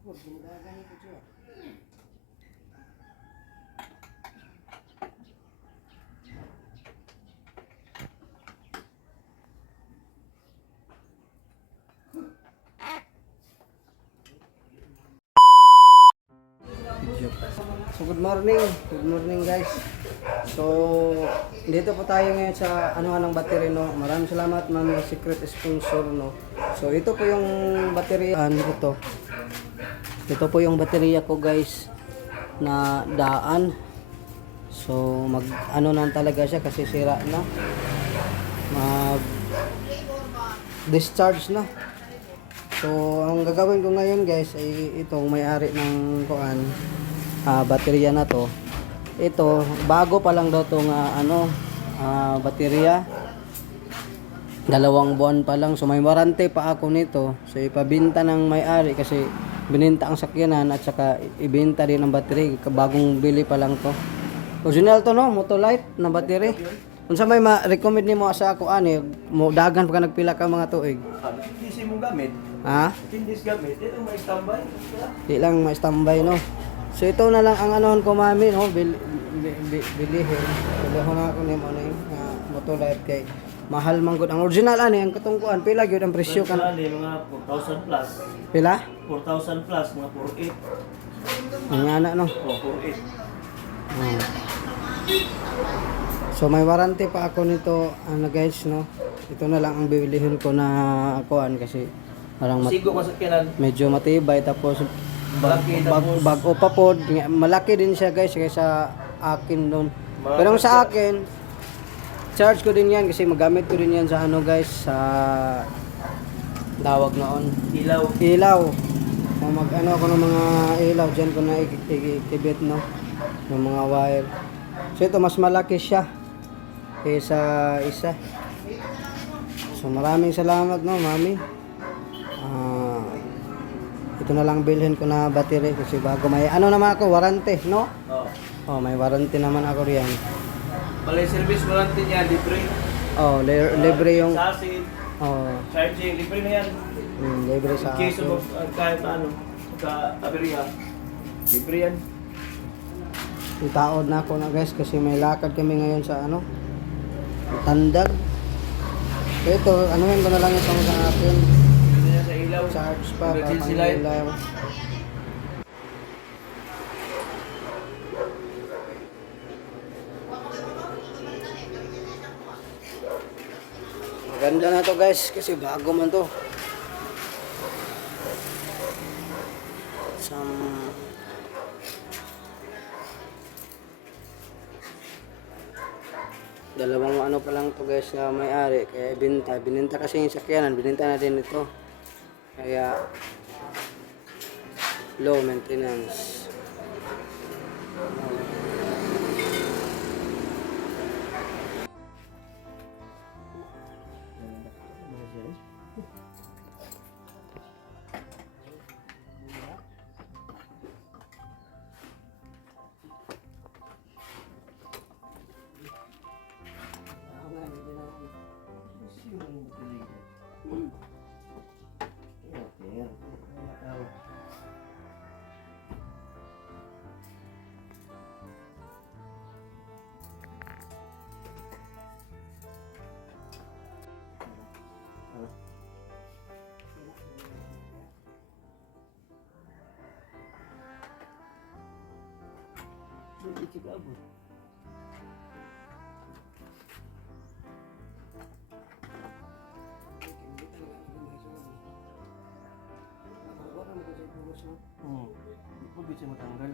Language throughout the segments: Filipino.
So good morning guys. So dito po tayo ngayon sa anuhan ng battery, no. Maraming salamat Ma'am Secret sponsor, no. So ito po yung baterya ito. Ito po yung baterya ko guys na daan. So mag ano na talaga siya kasi sira na. Mag discharge na. So ang gagawin ko ngayon guys ay itong may-ari ng kuan baterya na to. Ito bago pa lang daw tong baterya. 2 buwan pa lang. So may warranty pa ako nito. So ipabenta ng may-ari kasi bininta ang sakyanan at saka ibenta din ang battery. Bagong bili pa lang to. Original to, no, Motolite na battery. Unsa may ma-recommend nimo sa ako ani mo dagan pa ka nagpila ka mga tuig? Hindi mo gamit. Ha? Hindi gamit. Ito may standby. Di lang ma-standby, no. So ito na lang ang anoon ko mami, no, bilihin. Bilihon na ako nimo ni Motolite kay mahal man gud ang original ani ang katungkuan pila gyud ang presyo kan Mga 4,000 plus. pila 4,000 plus mga 48. ang ana, no. Oh, 48. So may warranty pa ako nito guys, no. Ito na lang ang bibilihin ko na kuan kasi parang Sigo ka sa kanan. medyo matibay tapos Malaki, tapos- bago pa pod malaki din siya guys kaysa akin doon. Pero sa akin charge ko din yan kasi magamit ko din yan sa ano guys sa tawag noon Ilaw. Kung mag ano ako ng mga ilaw dyan ko na ikibit, no, ng mga wire. So ito mas malaki siya kaysa isa. So maraming salamat, no, mami. Ito na lang bilhin ko na battery kasi bago may ano naman ako warranty, no. Oh. May warranty naman ako riyan. Balay service warranty niya, libre. Libre yung Sasid, charging, libre na yan. libre sa In case akin. of kahit na ano, aberya, libre yan. Itaod na ako na guys kasi may lakad kami ngayon sa ano Tandag. So ito, anuhin ko na lang ito sa akin. Libre na sa ilaw. Charge pa Emergency light. ilaw. Maganda na to guys kasi bago man to. Dalawang ano pa lang to guys na may-ari kaya bininta kasi yung sakyanan, bininta na din ito kaya low maintenance. Ito bisa matanggal.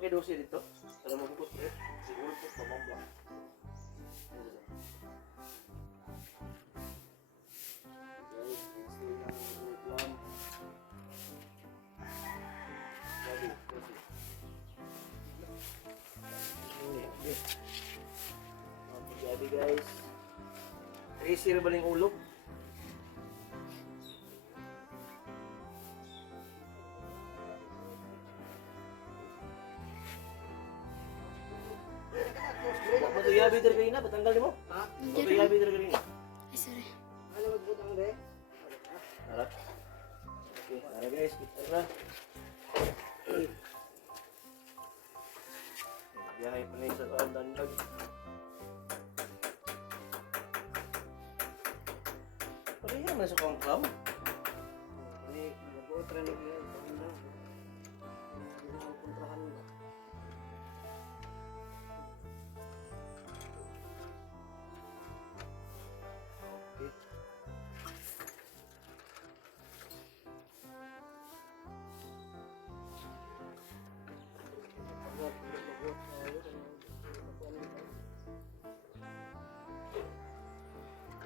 pakai dosi dito. Para mabukot eh. Siguro po pamamba. Guys, next day lang ang ulam. Gabi, dosi. Gabi guys. 3-0 ba yung ulo? Matuyabi dari kanina, batanggal mo? Ha? Matuyabi dari kanina. Ay, sorry. Ano magbutang de? Harap. Okay, tara guys, kita na. Biyahe pa na sa dandag. Pareha man sa kongkaw. Ini nag-uot rin ni Kuya. Ito na. Kontrahan mo. Okay.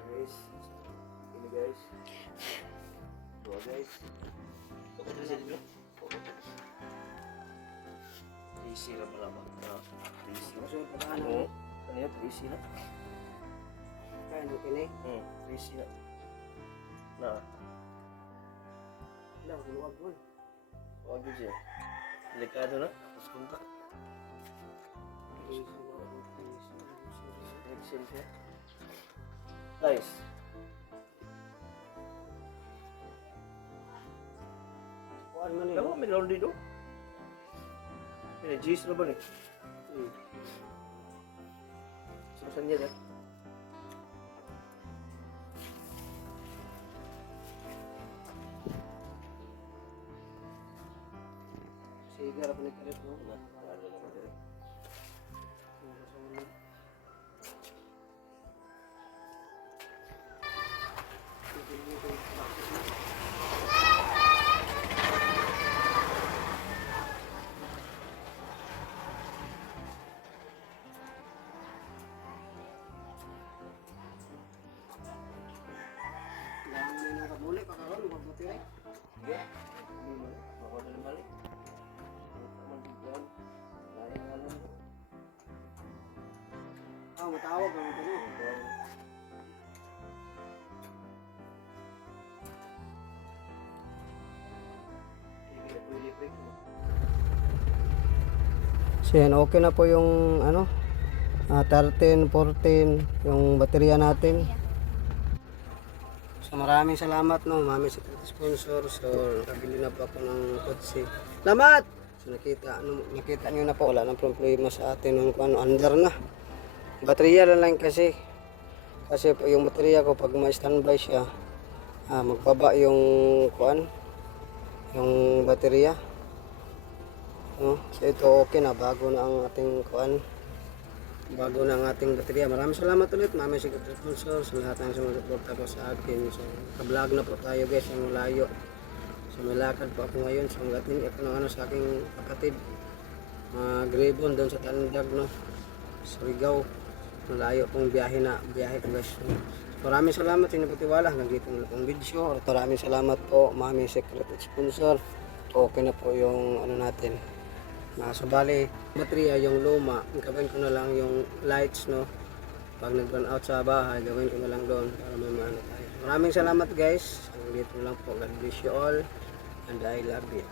Guys, ini guys. Dua guys. Ito sa dito. Easy lang lama. Easy. Masunod pa ka Oo. na. Kanina, easy na. Kaya mo kini. Easy na. Na, Lang, luwag mo. wag yun siya. Delikado na. Tapos kontak. Excel siya. Guys. Kuan man eh. Tama, may ground dito. May G's na ba ni? Saan niya dyan? Sigar pa ni kalit mo. Ano naman dito? Lang na nang kabuli pa karon magbuti rin. Sige. Bako na naman eh. Tama dyan. Lain nga lang. Ah, matawag ang ito no. Sige, pwede break mo. So yan, okay na po yung ano 13, 14 yung baterya natin. So maraming salamat no, mami sa sponsor. So nakabili na po ako ng kotse. Salamat! So nakita niyo na po, wala nang problema sa atin ng ano, under na. Baterya lang kasi po yung baterya ko pag ma-standby siya, magbaba yung kuan, yung baterya. No? So ito okay na, bago na ang ating kuan, bago na ang ating baterya. Maraming salamat ulit, mami sa sponsor, sa lahat ng sumusuporta po sa akin. So ka-vlog na po tayo guys, ang layo. So may lakad po ako ngayon. So hanggatin ako ng ano sa aking kapatid, Grebon doon sa Tandag no, Surigao. Malayo pong biyahe ko guys. So, maraming salamat sa inipatiwala. Hanggang dito na pong video. Maraming salamat po, mami secret sponsor. Okay na po yung ano natin. So bali, baterya yung luma. Gawin ko na lang yung lights no. Pag nag-run out sa bahay, gawin ko na lang doon para may maano tayo. Maraming salamat guys. Hanggang dito lang po. God bless you all. And I love you.